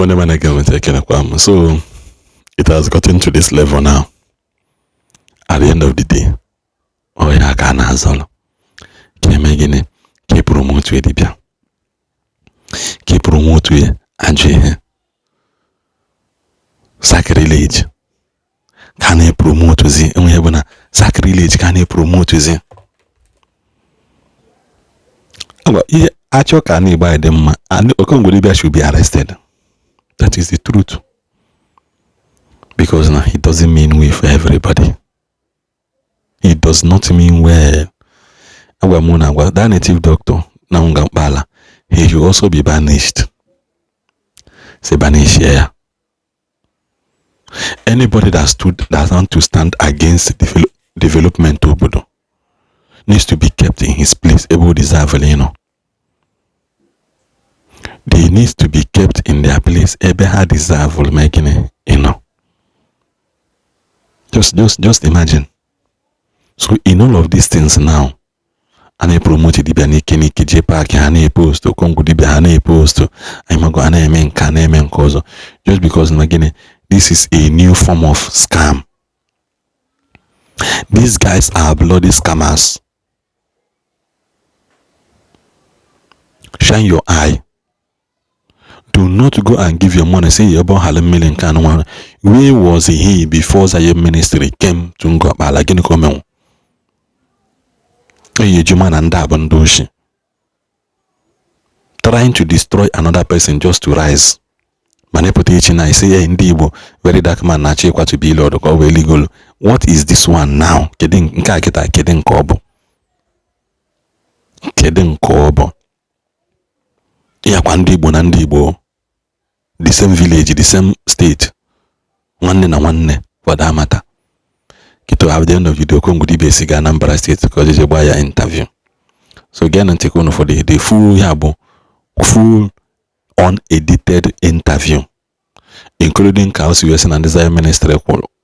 So it has gotten to this level now. At the end of the day, oh yeah, can azolo. Can promote we dibia. Can promote we aje. Sacrilege. Can promote zi. Unhebuna sacrilege can promote zi. But Acho can buy them and Okongwu Dibia should be arrested. That is the truth. Because now it doesn't mean well for everybody. It does not mean well. That native doctor, Ngor-Okpala, he should also be banished. Say banish here. Anybody that want to stand against development Obodo needs to be kept in his place. Able deserve, They need to be kept in their place. Ebe deserve making it, Just imagine. So in all of these things now, and I promoted Dibia Niki J Park, and post to Okongwu Dibia, and post to Imago and Amen can Amen cause just because again this is a new form of scam. These guys are bloody scammers. Shine your eye. Do not go and give your money. Say you're about $1 can one. Where was he before the ministry came to Ngor-Okpala? Again, come trying to destroy another person just to rise. Manipulating, I say Ndigbo, very dark man, Nachekwa to be Lord or legal. What is this one now? Kidding kobo. Yeah, Ndigbo, the same village, the same state. Nwanne for that matter. To have the end of the Okongwu Dibia Siga Anambra State because it's a interview. So again and take on for the full unedited interview, including Chaos US and Desire Ministry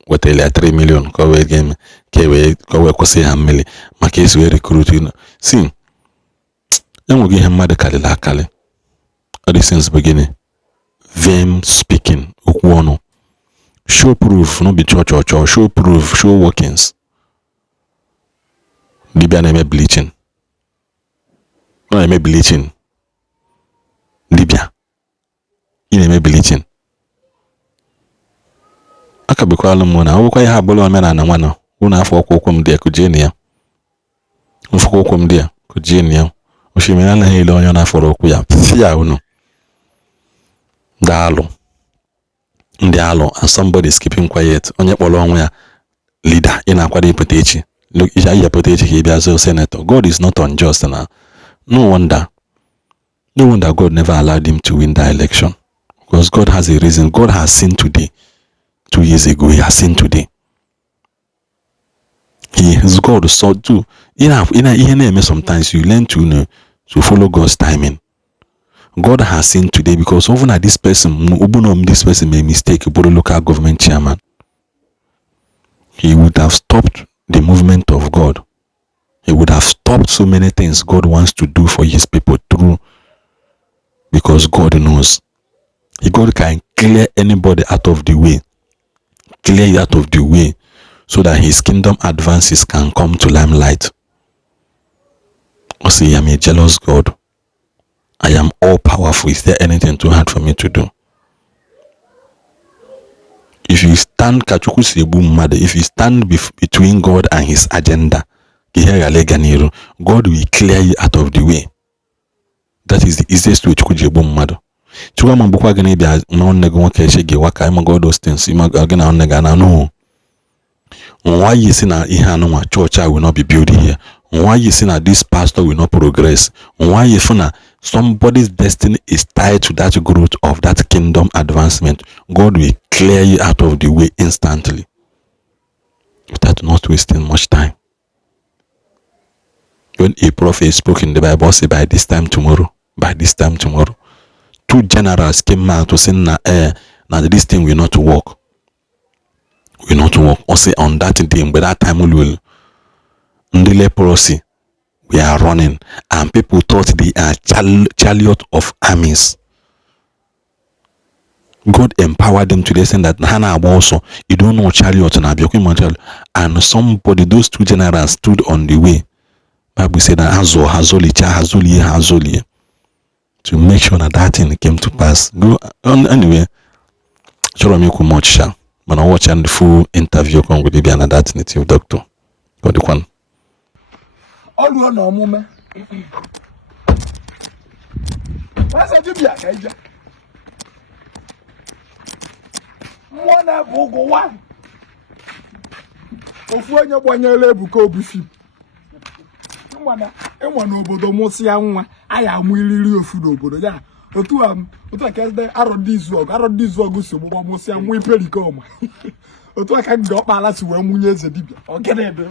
with 3 million cover game cover Hamili my case we recruiting. See, then we give him mad Kali. All these things beginning. Them speaking Ukwono. Show proof, no be church or show proof, show workings. Dibia name bleaching. No, I may bleaching. Dibia. You name bleaching. Aka be call mona. Wo kwa ha bolo mena na wana. Una afọ okwokom dia kujenia. Mfokwokom dia kujenia. Oshimena na ile onyo na afọ okwu ya. Fia uno. Dalo. And somebody is keeping quiet. Onye kpọrọ onwe ya leader ị na-akwado ipụta echi. Look, ya pụta echi ka ị bịa zọ senator. God is not unjust now. No wonder God never allowed him to win that election. Because God has a reason. God has seen today. 2 years ago, he has seen today. He is God saw too. Sometimes you learn to follow God's timing. God has seen today because even at this person made mistake, but local government chairman. He would have stopped the movement of God. He would have stopped so many things God wants to do for his people through, because God knows. God can clear anybody out of the way. Clear it out of the way so that his kingdom advances can come to limelight. Or say, I am a jealous God. I am all powerful. Is there anything too hard for me to do? If you stand if you stand between God and his agenda, God will clear you out of the way. That is the easiest way to kujebu mmadu. Chukwa mambukwa gani bia unaonega wake shege waka ima God those things ima gana onega na no. Why you see na ihanu church will not be built here? Why you see that this pastor will not progress? Why you feel somebody's destiny is tied to that growth of that kingdom advancement? God will clear you out of the way instantly, without not wasting much time. When a prophet spoke in the Bible, say by this time tomorrow, 2 generals came out to say now this thing will not work. Or say on that day, by that time we will. The leprosy, we are running, and people thought they are chariot of armies. God empowered them to the extent that Hannah also, you don't know chariot and Abiyoku, and somebody, those two generals stood on the way. Bible said that Hazoli, to make sure that that thing came to pass. Go on anyway. Sure, me much, but I watch the full interview Okongwu Dibia and that native doctor. Go the one. All you know, moment. What's a Dibia? One of one. Of when you're one year labor go be fit. One obodo mosi anwa aya amwiliri ofudo obodo ya otu aka de arodizwog so mo mosi anwa iperikoma otu aka Ngor-Okpala si we munye eze dibia ogene ebe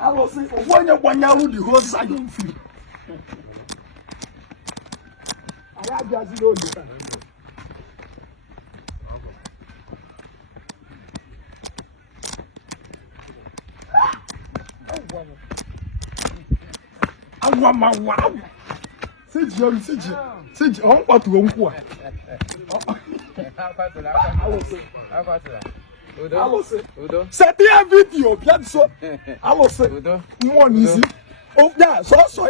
alo si onye gbanyaru the whole Zion field aya biazi lo yo wow. Siji, on what to unqua. Set the video, Piazzo. I will say, one easy. Oh, yeah, so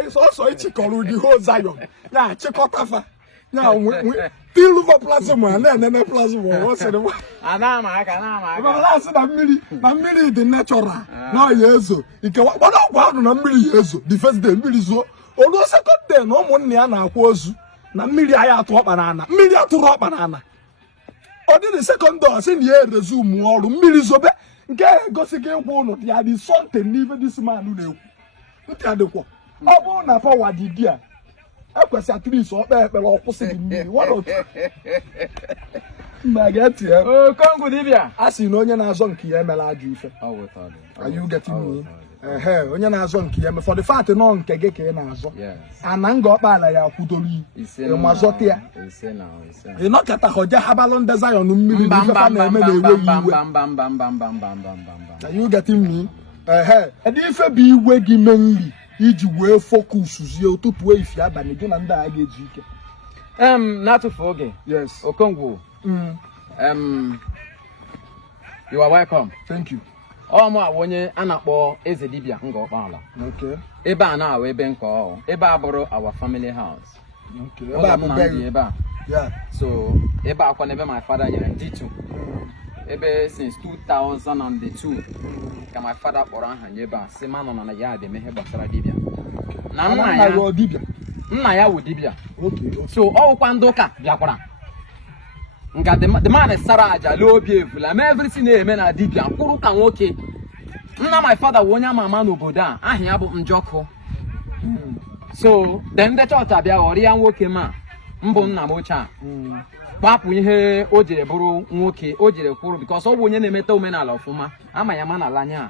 it's a call with the whole Zion. Yeah, check out Tafa. Now, we still look for plasma and then a plasma. What's it? And I'm last million the natural. Now, yes, you can what about a million years? The first day, so. Although second day, no money and was na million to banana, million to rock banana. Or the second door, send here resume all millions of get go again one of the something, even this man who knew. Look at the quote. I won't have power, dear. I was at least or opposite me. What of my get here? Oh, Okongwu Dibia. As you know, you're not zonky, MLA juice. Are you getting me? Onye na-azọ nke ya for the fact no nke gị ka ị na-azọ ana Ngor-Okpala ya kwudori mazọte ya ị nọkata hoja habalon Zion mmiri n'ife fa na-eme na-ewe iwe are you getting me edi ife bụ iwe gị menli iji wee focus zie tupu ifi abani gị na ndị a ga-eji ike n'atụfu oge yes Okongwu you are welcome. Thank you. Ọmụ awonye a na-akpọ Eze Dibia Ngor-Okpala. Okay. Ebe a na-awa ebe nke ọ. Ebe a bụrụ our family house. Okay. Ebe a bụ ebe a. Yeah. So ebe akwa na ebe my father nyere Nditu. Ebe since 2002 ka my father kpọrọ aha nye ebe a sị ma nọ na ya dị ihe gbasara dibia. Na nna ya wụ dibia. Okay. So ọ wụkwa ndị ụka bịakwara. Nga the man is Sarah Jalo Biafra. I'm everything eme na dibia kwuru ka nwoke. Nna my father wụ onye ama n'obodo a aha ya bụ Njọkụ. So then the church abịa ghọrọ ya nwoke ma mbụ nna m ochie a. Gbapụ ihe o jere bụrụ nwoke o jere kwuru because ọ bụ onye na-emeta omenala ọfụma ama ya ma na lanya.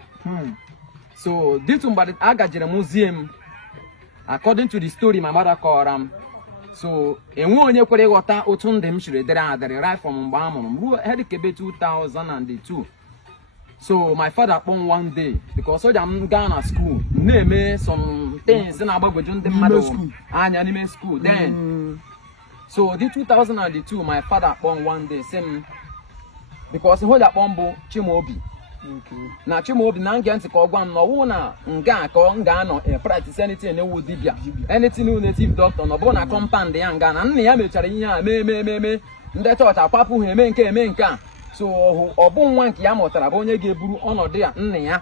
So dịtụ mgbe agajere museum according to the story my mother kọrọ m. So enwe onye kwere ịghọta otu ndị m shiri dere adịrị right from mgbe a mụrụ m ruo hedikebe 2002. So my father kpọm one day because soja m gaa na school na-eme some things na-agbagwoju ndị mmadụ anya n'ime school then so the 2002 my father kpọm one day sị m because hoja kpọm bụ Chimaobi. Na Chimaobi na nge ntị ka ọ gwa m na ọwụ na nga ka ọ ga-anọ practice anything na-ewu dibia anything native doctor na ọ bụrụ na compound ya nga na nna ya mechara ihe a mee ndị chọọchị akwapụ ha eme nke a so ọ bụ nwa nke ya mụtara bụ onye ga-eburu ọnọdụ ya nna ya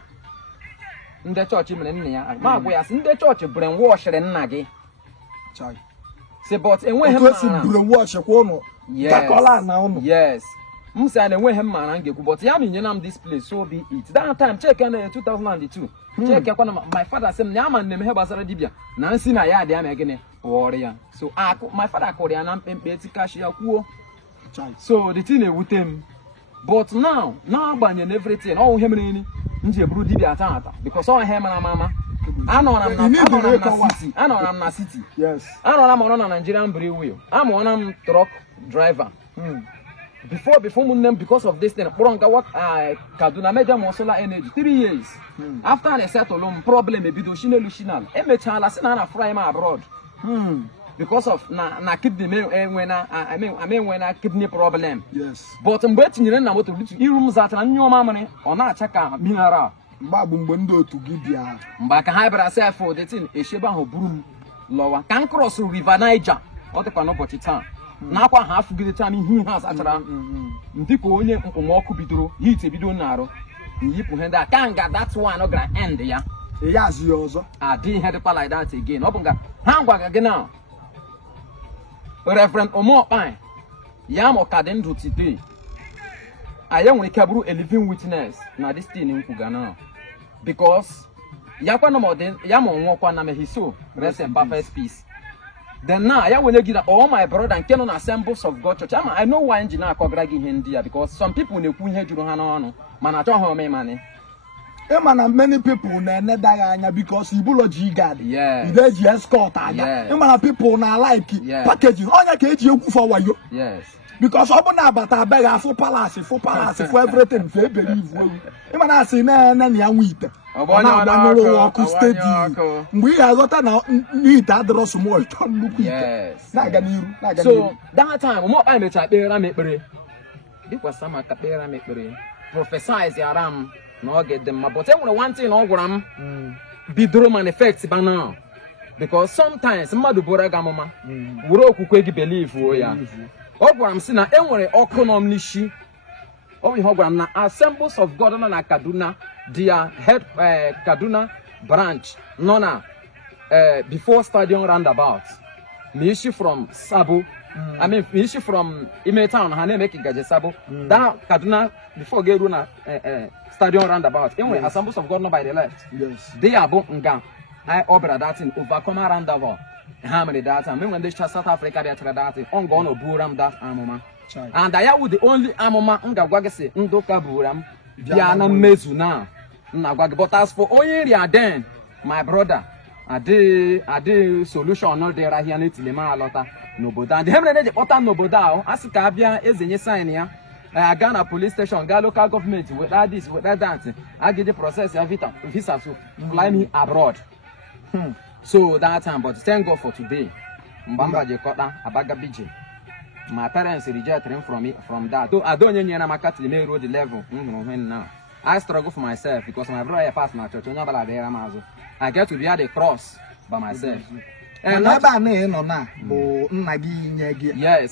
ndị chọọchị mere nna ya ma agwa ya sị ndị chọọchị brainwashịrị nna gị si but enweghị yes m sị na enweghị mma na ngekwu but ya minye na m this place so be it that time check na 2002 check kwa na my father sị m na ama nne m ihe gbasara dibia na nsi na ya dị ya ma gịnị ghọrọ ya so my father kụrụ ya na mkpemkpe etikashi ya kwuo so the thing ewute m but now agbanyeghị everything ọ ihe mere nri m ji eburu dibia ata because ọ ihe mara mama anọra m na city yes anọra m ọrụ na Nigerian Brewery amụọra m truck driver before name because of this thing work Kaduna major solar energy 3 years after I settle problem ebido shinelu shinal emechala si na fry ma abroad because of na kidney when a kidney problem. Yes. But mgbe etinyere na moto iru m zatara nnyoma amane ọ na-acha ka mineral. Mgbe ndị otu gị bịa. Mgbe ka ha bịara self the thing eshebe ahụ buru m lọwa. Ka m cross River Niger ọ dịkwa n'ụbọchị taa. N'akwa ha afụgideta m ihe ha sachara. Ndị ka onye okpomọkụ bidoro heat ebido na-arụ. Nyipụ ihe ndị a ka nga that one ọ gara end ya. Yazi ọzọ. Adị ihe dịkwa like that again. Ọ bụ nga ha gwaga gị now. Reverend Okongwu ya ma ka dị ndụ today. Anyị nwere ike bụrụ a living witness na this thing in Kwugana. Because ya kwa no more ya ma nwokwa na mehiso rest in perfect peace. Then now ya wenye gida all my brother nke no na Assemblies of God Church. I know why engineer akọgra gị ihe ndị ya because some people na-ekwu ihe juru ha n'ọnụ mana achọ ha ome mani. Mana many people na-eneda ya anya because ibulo ji guard. Yes. Ide ji escort anya. Yes. Mana people na like packaging. Onya ka eji egwu for wayo. Yes. Because ọ bụ na abata abịaghị afụ palace for everything for believe we. Mana asị na ya nwite. Ọ na-agbanyụrụ ọkụ steady. Mgbe ị ga-aghọta na ite adịrọ small chọ nnukwu ite. Na-aga n'iru. So that time Okongwu mechara kpere m ekpere. Dịkwasa maka kpere m ekpere. Prophesize yara m na ọ ga-ede mma. But enwere one thing ọ gwara m bidoro manifest ba now. Because sometimes mmadụ bụrụ gị amụma were okwukwe gị believe o ya. Ọ gwara m sị na enwere ọkụ nọ m n'isi. Ọ ihe ọ gwara m na Assemblies of God nọ na Kaduna, their head Kaduna branch nọ na before stadium roundabout. Me issue from Sabo. I mean me issue from Ime town ha na-eme ka gaje Sabo. That Kaduna before get run stadium roundabout. Enwere Assemblies of God nọ by the left. Yes. They are both nga. I obra that in overcome roundabout. How many that time when they South Africa they try that on go no buram that amoma. And I would the only amoma nga gwagese ndoka buram bia na mezu na gwag. But as for area then my brother ade solution no there here na tilema alota n'obodo and hemre na jepota n'obodo ahụ asị ka abịa ezenye sign ya Ghana police station ga local government with that this with that agide process ya visa to fly me abroad. So that time, but thank God for today. Mbamba Jekota, Abagabiji. My parents rejected him from that. Though I don't know my to the road level. Now I struggle for myself because my brother passed my church. I get to be at the cross by myself. And yes,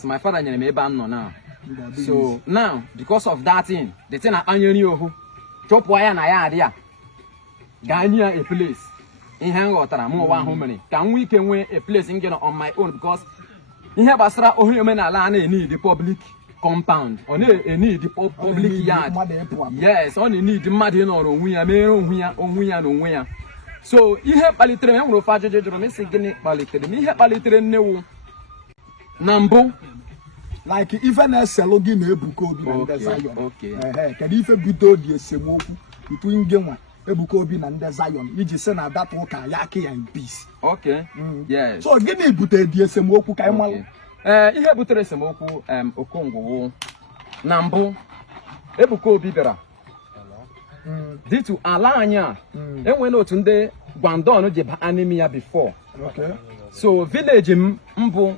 my father me now. So now, because of that thing, the thing I knew chop wire na ya dia. Ganya a place. In Ngor-Okpala, more one home. Can we a place in on my own because in here Basra or human alane need the public compound or need the public yard. Yes, only need the mud in or we are so you have a little of Faja missing palitre. Me have a little new number like even a salogin ebuko. Okay. Can even be told the same between Gema. Ebukobi and the Zion, you just send that work yaki and peace. Okay. Yes. So give me bute the Semoku Kamal. You have butere Semoku Okongwu Nambo Ebukobi Bera. Due to Alanya, and we know today Gwandon Jeba anemia before. Okay. So village Mbo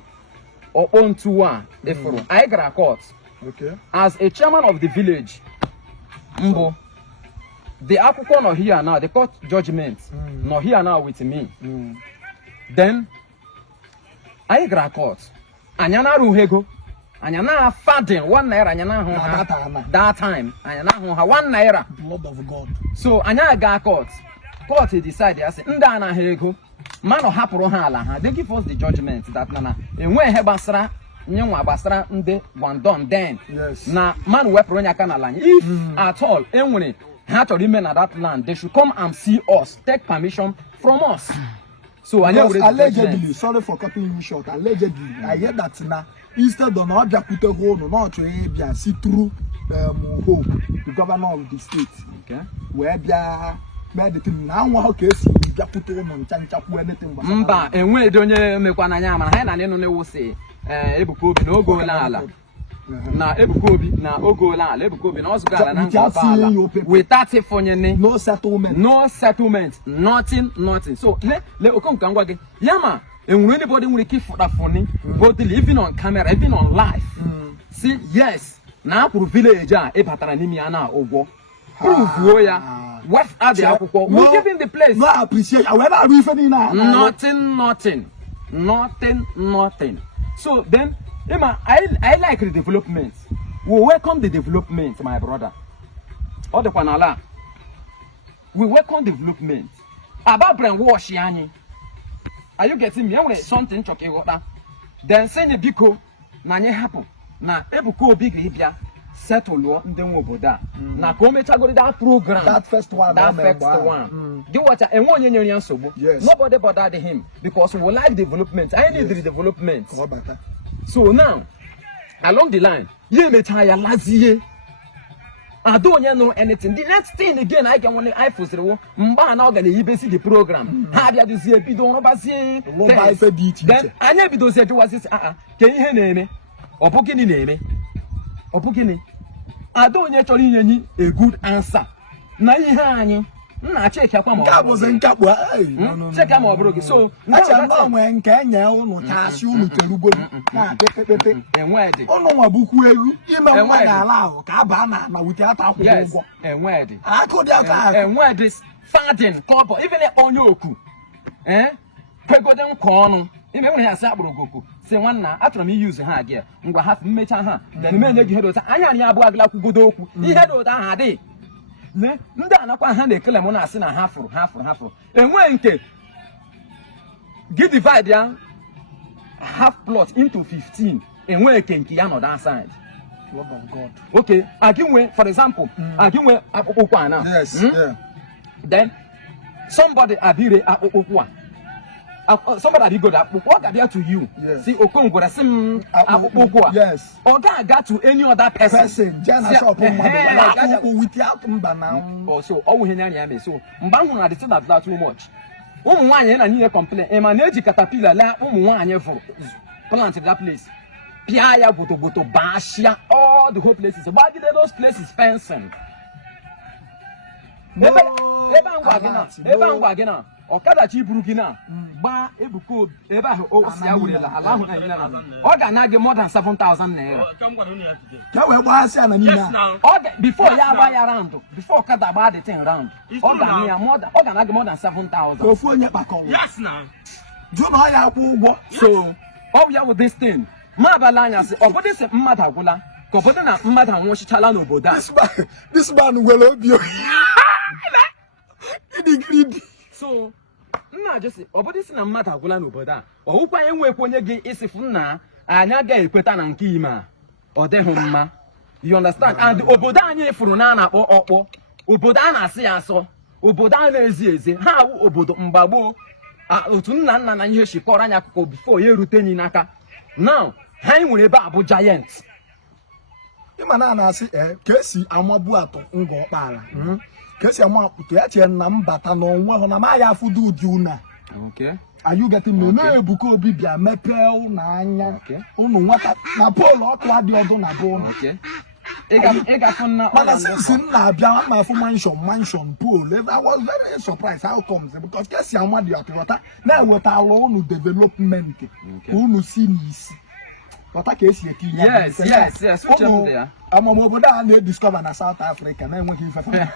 or on to one, therefore I got court. Okay. As a chairman of the village, Mbo. The African not here now, the court judgment not here now with me. Then I gra court. Anyana ruhego. Anyana faden 1 naira anyana that time. Anyana 1 naira. Blood of God. So anyana ga court. Court decided I say nda na hego. Man o hapụrụ ha ala ha. They give us the judgment that nana enwe he basara nyenwa basara nde Gwandon then. Yes. Na man wepụrụ nya kana ala. If at all enwere how to remain at that land, they should come and see us, take permission from us. So allegedly, sorry for cutting you short, allegedly, I hear that now instead of not put a hole, not to see through the governor of the state. Okay. Where they are meditating now, case you put on Chanchapu anything. Mba, and we don't make one yama, and I know say, Ebukobi no go lala. Na Ebukobi na Ogola Ebukobi na Osugala na Ngor-Okpala without a phone no settlement nothing so le Okongwu ngwa gị yama And anybody will keep for that funny, both living on camera, even on live. See, yes, now for village, a patranimiana or prove ya. What are the alcohol? We're giving the place. No, I appreciate. Where are we from now? Nothing. So then, Emma, I like the development. We welcome the development, my brother. All the panala. We welcome development. About brainwash, Yani. Are you getting me? I want something choking water. Then send a biko. Nanye happen. Na ebuko big hibia. Settle lo ndenwo boda. Na come chago that program. That first one. Do what and one union sobo. Yes. Nobody bothered him because we like development. I need the development. So now, along the line, you may tire lazy. I don't know anything. The next thing again, I can only I force the mba now gonna you see the program. Have you this year? Don't know about then I never do say to us this can you hear name? Or booking in name? Or booking I don't actually a good answer. Now you hear na check ya kwa mo. Ka was in Cap. Check am obrogi. So na cha no when Kenya unu taasi unu kerubo. Na pepepe. Enwede. Onu nwa buku eru. Ime nwa na ala ahụ ka aba na wuti ata akwụkwọ ụgwọ. Enwede. Akodi aka. Enwede funding couple even onye oku. Kwegoden kwa ọnụ. Ime nwere ya asa agborogoku. Say nwanna atụrụ m use ha again. Ngwa ha mmecha ha. Then me nye gi hedo ta. Anya ni abụ agla kwugodo okwu. Ihe do ta ha dị. Ndị anakwa ha na-ekele m na-asị na ha fụrụ enwe nke gị divide ya half plot into 15 enwe nke ya nọ that side. Okay, aginwe for example aginwe akpụkpọ a na then somebody abire akpụkpọ a somebody go that akpụkpọ ga bịa to you see Okongwu gwara sị m akpụkpọ a ọ ga to any other person jana shop mmadụ without mba na so ọ wụ nya ya me so mgbe ahụ na the thing that too much ụmụ nwaanyị na niile complain e ma na-eji caterpillar la ụmụ nwaanyị for plant that place pia ya boto bashia all the whole places but those places fencing ebe angwa gị na ọkada chi buru gị na gba ebuko ebe ahụ o si awurela ala ahụ na ọ ga na gị more than 7,000 naira ka wee gbasịa na niile ọ ga before ya agba ya round before ọkada gba the thing round ọ ga na gị more than 7,000 ofu onye kpakọrọ jụ na ọ ya akwụ ụgwọ so ọ ya with this thing ma abala anya sị ọ bụdị sị mmadụ agwụla ka ọ bụdị na mmadụ anwụchichala n'obodo a this man nwere obi so nna jesi ọ bụdị sị na mmadụ agwụla n'obodo a ọ hụkwa enwekwa onye gị isifu nna anya ga-ekweta na nke ime a ọ dịghị mma you understand and obodo anyị fụrụ na na-akpọ ọkpọ obodo a na-asị ya asọ obodo a na-ezi ezi ha awụ obodo mgbagbo otu nna na ihe shikọrọ anya akụkọ bifo ya erute nyi n'aka now ha nwere ebe a bụ giant ịma na na-asị ka esi amabu atọ Ngor-Okpala ka esi ama ka ya chee na mbata n'ọnwa ahụ na ma ya afụdo ụdị una are you getting me na-ebuka obi bịa mepee ụnụ anya ụnụ nwata na poolu ọkụ adị ọdụ na be ụnụ mana since m na-abịa ma afụ mansion pool I was very surprised how comes because ka esi ama dị ọtụrọta na-eweta ala ụnụ development ka ụnụ si n'isi ọta ka esi eti yes amam obodo a na-ediscover na South Africa na-enweghị ifefe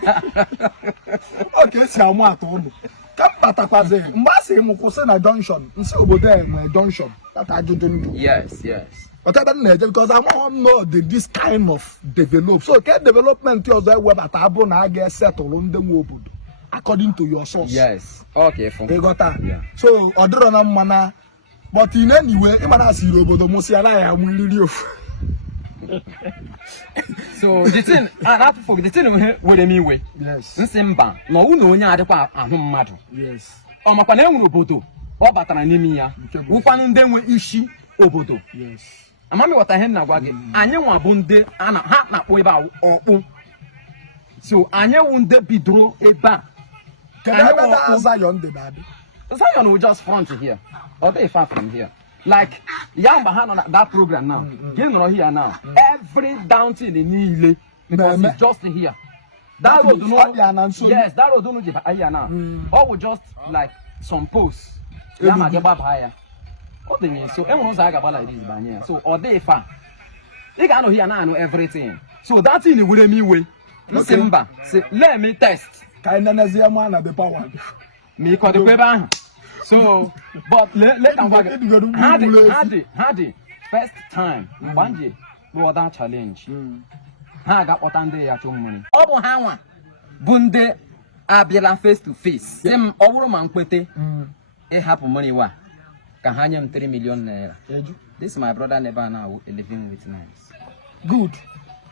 ọ ka esi amụ atọ ụnụ ka m batakwazi mgbe a sị m kwụsị na junction nsị obodo a nwere junction tata ajụjụ ndụ ọtaba m na-eje because amaghị m know this kind of develop so ke development ọzọ ewebata abụ na a ga-esetụlụ ndị nwe obodo according to your source ịghọta so ọ dịrọ na mma na but in anyway ịmana asịrị obodo mụsịala ya amụ nriri ofu so the thing were m iwe nsị mba na ọwụ na onye adịkwa ahụ mmadụ ọ makwa na enwere obodo ọ batara n'ime ya ụkwanụ ndị nwe isi obodo amami ghọta ihe na-agwa gị anyị nwa bụ ndị ha na-akpọ ebe a ọkpụ so anyị wụ ndị bidoro ebe a Zion will just front here or they far from here like Yamba had on that program now getting here now every downtown in Ile because it's just here that road yes that road don't know here now all will just like some posts Yamba get back higher ọ dị so enwere ụzọ a ga-agba like this banye ya so ọ dị fa ị ga-anọghị ya na-anụ everything so that thing were m iwe nsị mba si let me test ka anyị nenezie ma na the power ma ị kọdịkwa ebe ahụ so but later ngwa gị ha dị first time mgbe m ji rụọ that challenge ha ga-akpọta ndị ya chụ mmiri ọ bụ ha nwa bụ ndị abịala face to face si m ọ bụrụ ma mkpete ịhapụ mmiri wa ka ha nye m 3 million naira. This my brother never now living with nice. Good.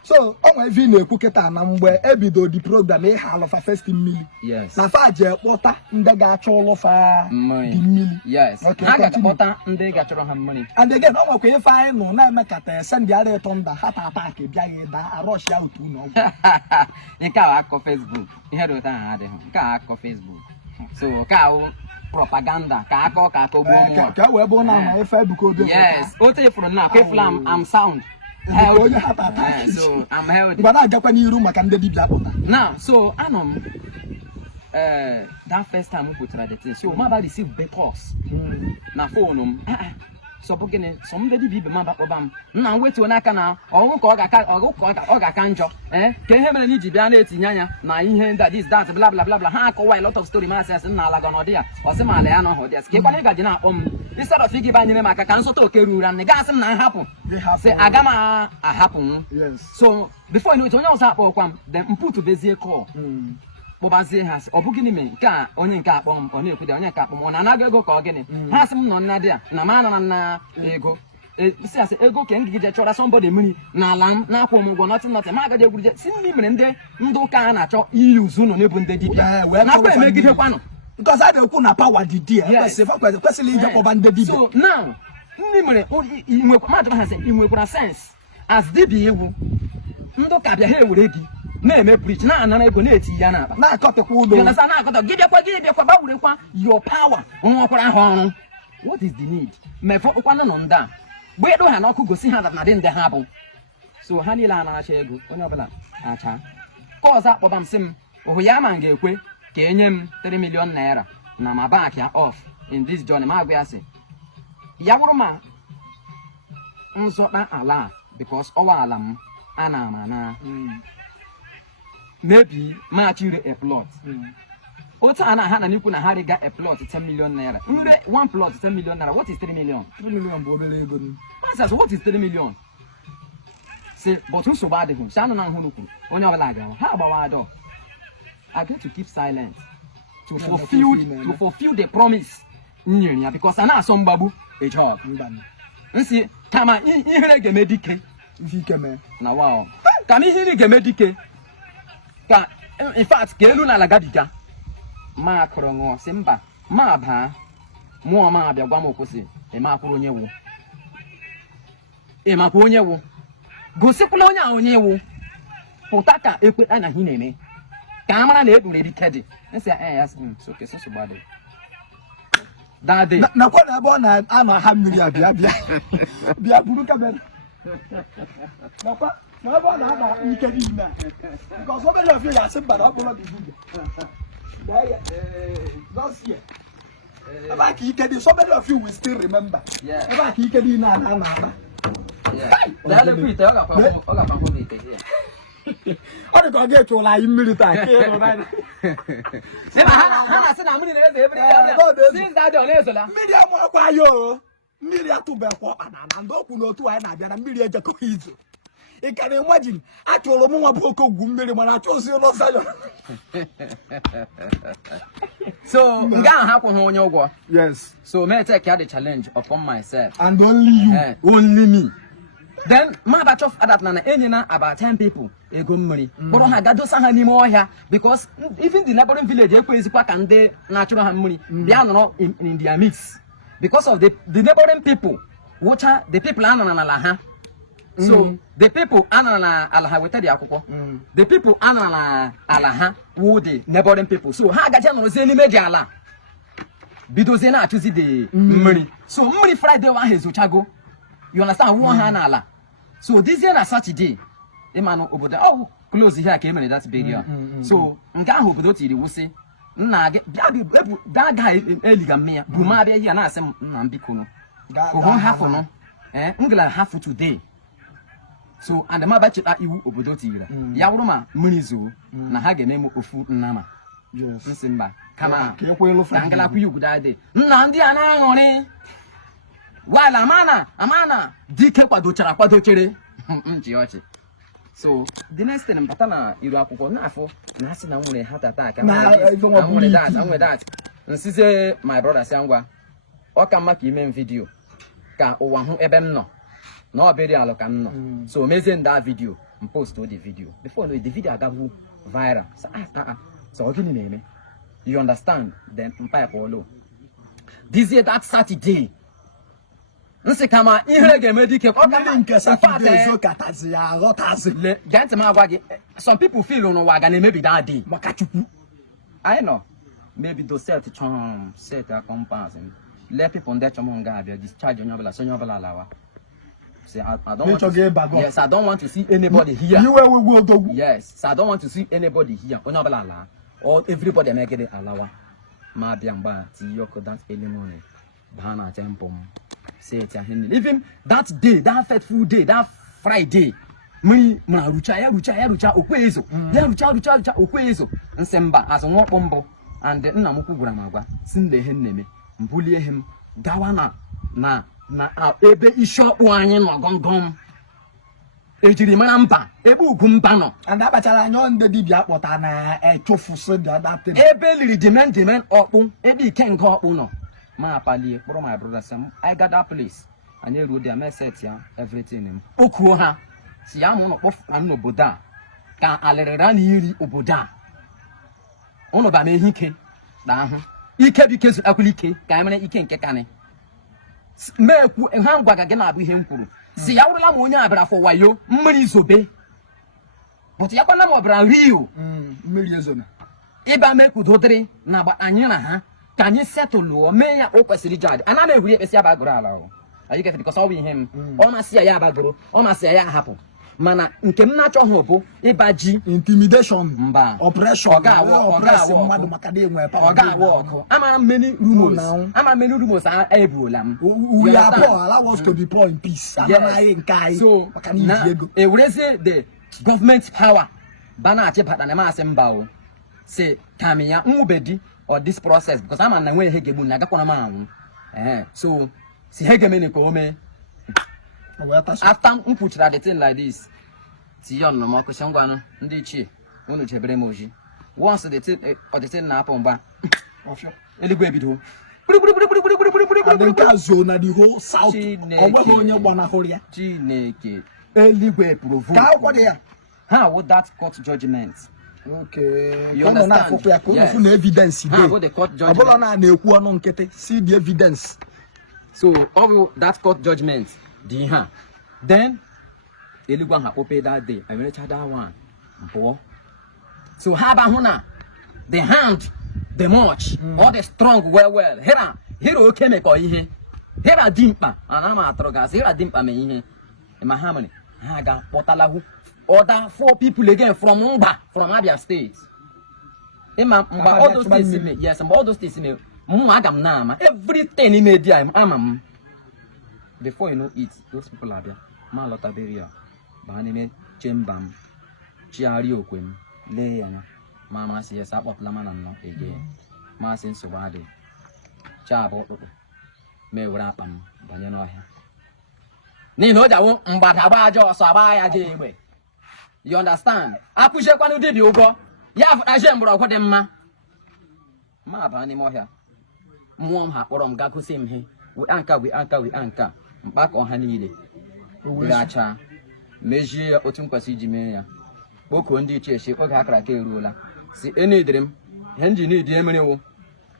So ọ nwere ebe ị na-ekwu kịta na mgbe ebido the program ịha alụfa first mmiri. Yes. Na fa je kpọta ndị ga-achọ ụlọfa mmiri. Yes. Ha ga-akpọta ndị ga-achọrọ ha mmiri. And again ọ nwekwa ife anyị nọ na-eme kata send ara ịtọ nda ha ta attack bịaghị da arọsh ya otu ụlọ. Nke a akọ Facebook. Ihe dị ụta ha adịghị. Nke a akọ Facebook. So ka propaganda ka akọ gbuo mụ. Ka wee bụ na ife ebuko dị. Yes. O telefonu na ka flam am sound. Onye ha ta attack. So I'm healthy. But na-agakwa n'iru maka ndị dibịa pụta. Now, so anọ m that first time we put the thing. So my receive big calls. Na phone m. So bugene some ndị dibịa ma bakpọba m. Nna m wetu n'aka na ọgụ ka ọ ga-aka njọ. Ka ihe mere n'iji bịa na-etinye anya na ihe ndị this that bla bla bla bla ha akọwa a lot of story ma sị na ala gọnọ dị ya. Ọ sị ma ala ya nọ hụ dị ya. Ka ịkwana ị gaji na-akpọ m. Instead of igi banyere maka ka nsọta oke ruru m gasị m na nhapụ. Say aga m ahapụ m. So before you know it onye ọzọ akpọkwa m then mpụtụ bezie call. Kpọbazie ha sị ọ bụ gịnị mee nke a onye nke akpọ m ọ na-ekwu dị onye nke akpọ m ọ na-anaga ego ka ọ gịnị ha sị m nọ nna dị ya na m anara na ego si asị ego ka ngige je chọra somebody mmiri n'ala m na-akwụ m ụgwọ nọtị ma agaghị egwurije si ndị mere ndị ụka a na-achọ iyi uzu nọ n'ebu ndị dibịa nakwa emegidekwanụ because I don't na power the dear. Kwesịrị ije kpọba ndị dibịa. So now ndị mere mmadụ ha sị ị nwekwara sense as dibịa iwu ndị ụka bịa ha ewere gị na-eme preach na-anara ego na-eti ya n'akpa na-akọtakwa ụlọ na-akọta gị bịakwa gbanwerekwa your power nwakwara ha ọrụ. What is the need? Mefọkwanụ nọ ndị a gbedo ha n'ọkụ gosi ha na dị ndị ha bụ so ha niile anaracha ego onye ọbụla acha ka ọzọ akpọba m sị m ohu ya ma m ga-ekwe ka enye m 3 million naira na ma back ya off in this journey ma agwa ya sị ya bụrụ ma nzọta ala because ọwa ala m ana ama na maybe ma chire a plot otu ana ha na n'ikwu na ha riga a plot 10 million naira nre one plot 10 million naira. What is 3 million? 3 million bụ obere ego. So what is 3 million? Say but nsogbu adịghị sha anụ na nhụrụ kwuru onye ọbụla agawa ha agbawa adọ. I get to keep silent to fulfill the promise nyere ya because ana asọ mgbagbu ejo nsi kama ihere ga-eme dike na wow kama ihere ga-eme dike ka in fact ka elu na ala gabiga ma akụrụ nwa si mba ma baa mụọ ma abịa gwa m okwụsị ema akwụrụ onye wu ịmakwa onye wu gosikwala onye a onye wu pụta ka ekwe anaghị na-eme ka a mara na ekpere dike dị nsị ya so ke so gbadị dadị nakwa na ebe ọ na-ama ha mmiri bịa buru kamera nakwa na ebe ọ na-ama ike niile because obere of you ga-asị mba na ọ bụrụ gị dibịa ebe aka ike dị so many of you will still remember ebe aka ike niile a na-ana ọ dị ka ọ ga-eche ụlọ anyị mmiri taa mmiri amakwa ya o mmiri atụbekwa ọkpa na ndị okwu n'otu anyị na-abịa na mmiri ejekọghị izu ị ka na-imagine achụrụ m nwa bụ Okongwu mmiri mana achụzi ụlọ Zion. So nga ahụ akwụghị onye ụgwọ. Yes. So may I take the challenge upon myself and only you. Only me. Then ma batch of that na enye na about 10 people ego mmiri kpọrọ ha gadosa ha n'ime ọhịa because even the neighboring village ekwezikwa ka ndị na-achụrụ ha mmiri bịa nọrọ in their midst because of the neighboring people which are the people anọ na ala ha. So the people anọ na ala ha weta dị akwụkwọ the people anọ na ala ha wụ the neighboring people so ha agaje nọrọzie n'ime dị ala bidozie na-achụzi the mmiri so mmiri Friday ahụ ezochago. You understand? One hand ala. So this year na Saturday, Emmanuel obodo oh close here ka emere that burial. So nga ahụ obodo tiri wusi nna ga that guy eliga mmia bu ma bịa here na asị m nna mbiko no half no ngala half today so and ma ba cheta iwu obodo tire ya wuru ma mmiri zo na ha ga-eme ofu nnama nsi mba kama ngala ku yugu dade nna ndị a na-aṅụrị wala amana dike kwadochere nji ọchị. So the next thing mbata na iru akwụkwọ na afọ na asị na nwere heart attack na nwere that nsize my brother si ngwa ọ ka mma ka ime video ka ụwa hụ ebe m nọ na ọ bịara alụ ka m nọ so mezie nda video m post the video before no the video agabu viral so ọ gịnị na-eme you understand then pipe olo this year that Saturday nsi kama ihe ga-eme dike ọ ka nke Saturday zo katazi ya rotazi le gent ma agwa gị some people feel no wa ga na maybe that day maka chukwu I know maybe those set a compass and let people there chom nga abia discharge onye obala so onye obala alawa say I don't want to, yes I don't want to see anybody here yes so I don't want to see anybody here onye obala ala or everybody make it alawa ma bia mba ti yoko that early morning bana tempo say it even that day that fateful day that Friday mani ma rucha okwezo ya rucha okwezo nsemba as nwa kpombo and nna m kwugura magwa sin le he nneme mbulie hem gawa na ebe ishokpu anyị nọ gongom ejiri mara mba ebe ugwu mba nọ and abachara anyo ndị dibia akpọta na echofuso that thing ebe liri demand okpu ebe ike nke okpu nọ ma palie kpọrọ my brother Sam I got that place and you road there me set ya everything okuo ha si ya mu no kpofu na obodo a ka alerera na iri obodo a ono ba me hike na ho ike bi kezu akulike ka emere ike nke kane meku ha ngwa ga na abu ihe nkwuru si ya wurula ma onye abira for wayo mmiri zobe but ya kwana mo bra rio mmiri ezona iba meku dodere na agba anyị na ha ka anyị settle o me ya o kwesiri jade ana na ehuri ekpesi abagoro ala o ayi get because all we him o ma si ya abagoro o ma si ya hapụ mana nke m na-achọ hụ bụ ịbaji intimidation mba oppression oga mmadụ maka na enwe oga work amara many rumors ebuola m we are poor allow us to be poor in peace anaghị nke anyị so maka na iji ego ewereze the government power bana achịbata na masị mba o say kamiya nwubedi or this process because ama na nwe ihe gegbu na agakwana m anwụ so si he gemeni ko ome after mpuchira the thing like this tiyon no mako shangwanu ndị chi unu chebere moji once the thing na happen ba eligwe ebido adịka zo na the whole south ogbe onye gbana horia Chineke eligwe provoke ka akwọ dị ya ha with that court judgment okay you understand ya ko fu na evidence dey obodo na-ekwu ọnụ nkịtị see the evidence so all that court judgment the ha then eligwa ha ope that day I reach that one boy so how about huna the hand the much all the strong well here okay me ko ihe here dimpa ana ma atrogas here dimpa me ihe ma ha mani ha ga kpọtalahu other 4 people again from Abia State ima mba all those states me yes all those states me mu agam na ama everything in media amam before you know it those people are there ma lota beria ba nime chembam chiari okwem le yana mama si yes akpotla mana no again ma sin so bade cha bo me wura apam banye no ahia ni no jawo mgbada ba ajo so aba ya je egbe you understand apushe kwanu didi ugo ya aje mbro kwode mma ma ba ni mo ahia muom ha kpọrọ m ga gosi m he we anka mkpaka ọha niile gacha mejie otu nkwasị iji mee ya kpoko ndị iche eche oge akara ka eruola si enedere m ihe nji need emerewo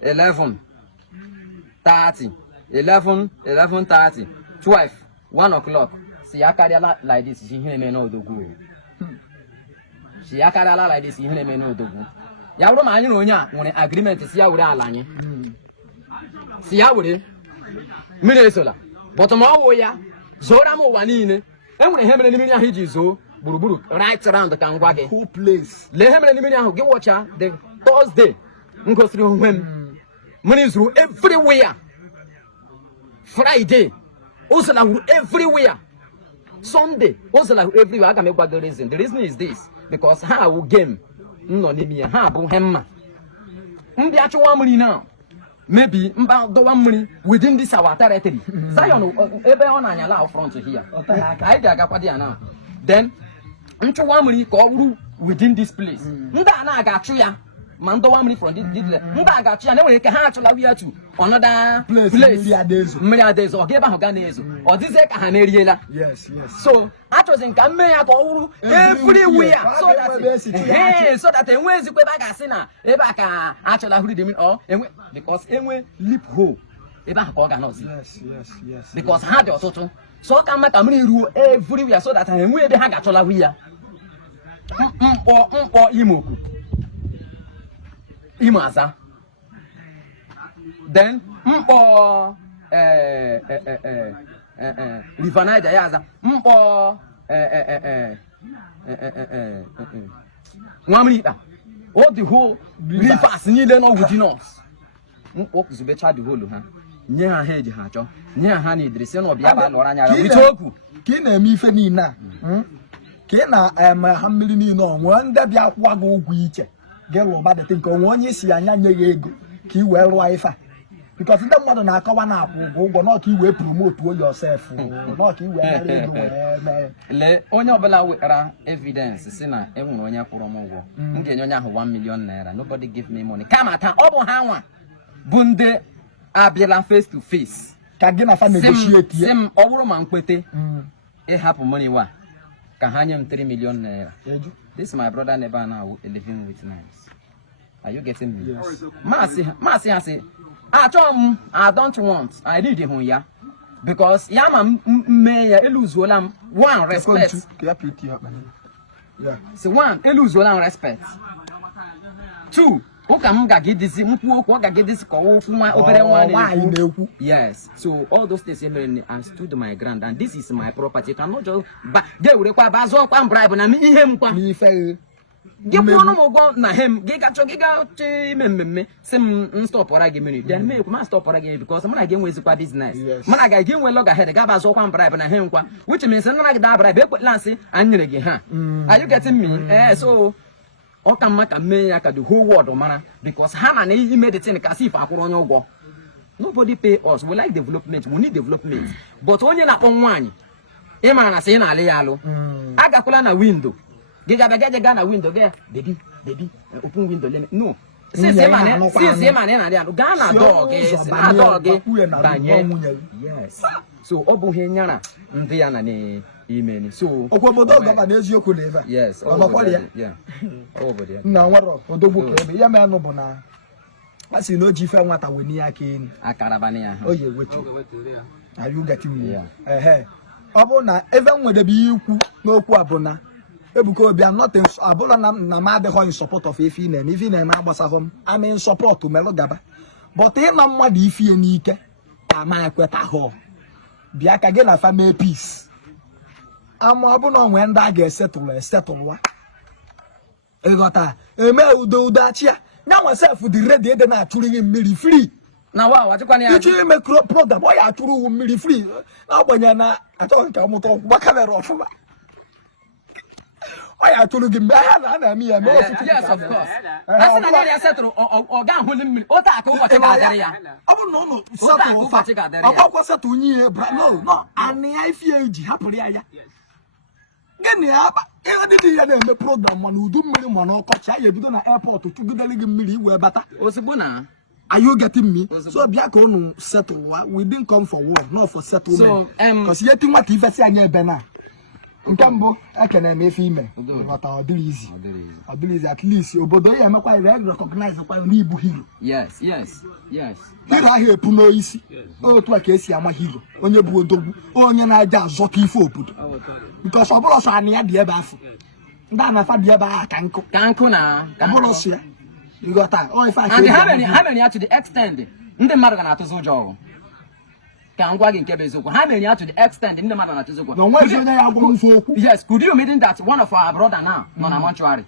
11:30 11:30 12 1 o'clock si ya karịala like this ihe eme n'odogwu si ya karịala like this ihe eme n'odogwu ya bụrụ ma anyị na onye a nwere agreement si ya were ala anyị si ya were mmiri esola but ma ọwụ ya zora m ụwa niile enwere ihe mere n'imiri ahụ iji zoo gburugburu right round ka ngwa gị whole place lee ihe mere n'imiri ahụ gị watcha the Thursday ngosiri onwe m mmiri zuru everywhere Friday Ozala everywhere. Sunday, Ozala everywhere. I can make what the reason. The reason is this because how game no need me ha bu hemma. Mbi achuwa money now. Maybe do one money within this our territory. Zion ebe on anyala front here. I dey now. Then nchuwa money ko within this place. Nda na aga achu ya. Man do one money from this nda aga achu ya na we ke ha achula we to another place. Mmiri adezo o geba ho ga na ezo. O dize ka ha na eriela. Yes. So achos nka mme ya ko everywhere so that enwe ezikwe ba ga si na ebe aka achula huru dem or enwe because enwe lip hole ebe aka ko ga no si. Yes. Because ha dey otutu so ka maka mmiri ruo everywhere so that enwe ebe ha ga achula hu ya. Mpo imoku imaza then mpo Rivanaja yaza mpo nwamrita all the whole rivers niile no within us mpo zubecha the whole ha nye ha heji ha cho nye ha na idrese no bia ba lora anya witoku ki na eme ife niile a ki na ha mmiri niile onwe ndị bịa kwa go ogwu iche gelo ba de think onwe onye si anya nye ya ego ka I wee lụọ ife because ndị mmadụ na-akọwa na akwụ ụgwọ na ka I wee promote yourself na ka I wee le onye ọbụla wetara evidence si na enwere onye kwụrụ m ụgwọ m ga-enye onye ahụ 1 million naira. Nobody give me money kama taa ọ bụ ha nwa bụ ndị abịala face to face ka gị na fa negotiate ya sim ọ bụrụ ma mkpete ịhapụ money wa ka ha nye m 3 million naira. This my brother never now living with nice. Are you getting me? Yes. Masi say I don't want. I need him ya because yama me lose one respect. Yeah. So one lose one respect. Two, oka mga get this mpu oka get this ko kuma obere one. Yes. So all those things I stood my ground and this is my property. Cannot just they will require bazo kwa bribe na me him kwa. Me fair. Give no more na him. Giga me some stop or I give me. Then me come stop or I give because I'm not getting with business. Man I give we log ahead. The gaba so one bribe na him kwa, which means I'm not that bribe. But Lancy and you again, huh? Are you getting me? So Okamaka me aka the whole world man because Hama he made the thing as if I could on your go. Nobody pay us. We like development. We need development. But only na on one. Emma na say na lealo. Aga kula na window. Giga na window there. Baby, open window. Let me no. Since man na Ghana dog yes. So obu he nyana ndi ya na ne imeni. So okwobodo gaba na eziokwu na eva. Yes. Yeah. Obodo. Na nwaro odogbu ka ebe ya me anu bụ na asi no ji fe nwata we ni aka eni. Akaraba ne ya. Oye wetu. Are you getting me? Ọ bụ na ebe nwedebe ikwu n'okwu abụna ebuka obi am not in abụla na ma adịghị in support of ife na-eme ife na-eme agbasahụ m am in support melo gaba but ịna mmadụ ifie n'ike ama ekweta hụ bịa ka gị na family peace ama ọ bụ na onwe ndị a ga-esetụlwa ịghọta eme udo achịa nyanwa sef dị ready ede na-achụrụ ihe mmiri free na wa chikwana ya ichi ime program ọ ya achụrụ mmiri free na-agbanyeghị na achọghị ka mụta ọkwụ gbakabere ọfụma ọ ya achụrụ gị mgbe ha na-eme ya mee ofutu. Yes, of course. Asị na ya setụrụ ọ ga-ahụ mmiri otu aka ụbọchị ga-adịrị ya. Ọ bụrụ na ụlọ setụrụ ụbọchị ga-adịrị ya. Ọkwakwa setụrụ nye no anị ya ife eji hapụrụ ya. Gịnị ya ihe dị ya na-eme program ma na udu mmiri ma na ọkọchị ya ebido na airport chụgidere gị mmiri iwe bata. Ozugbo na are you getting me? So bịa ka unu settle we didn't come for war not for settlement. Because yeti nwata ife si anya ebe na nke mbụ ekene m efe ime ghọta ọ dịrị izi at least obodo ya emekwa recognize kwa n'ibu hero. Yes. Hero ahụ epu n'isi otu a ka esi ama hero onye bụ odogwu onye na-aja azọta ife obodo because ọ bụrụ ọsọ anị ya dị ebe afọ ndị a na-afa dị ebe ahụ ka nkụ na ọ bụrụ ọsọ ya ịghọta ọ ife aka and ha mere ya to the extent ndị mmadụ ga na-atụzi ụjọ ọgụ ka ngwa gị nke bụ eziokwu ha mere ya to the extent ndị mmadụ na-atụzi ụjọ. Yes, could you imagine that one of our brother now nọ na mortuary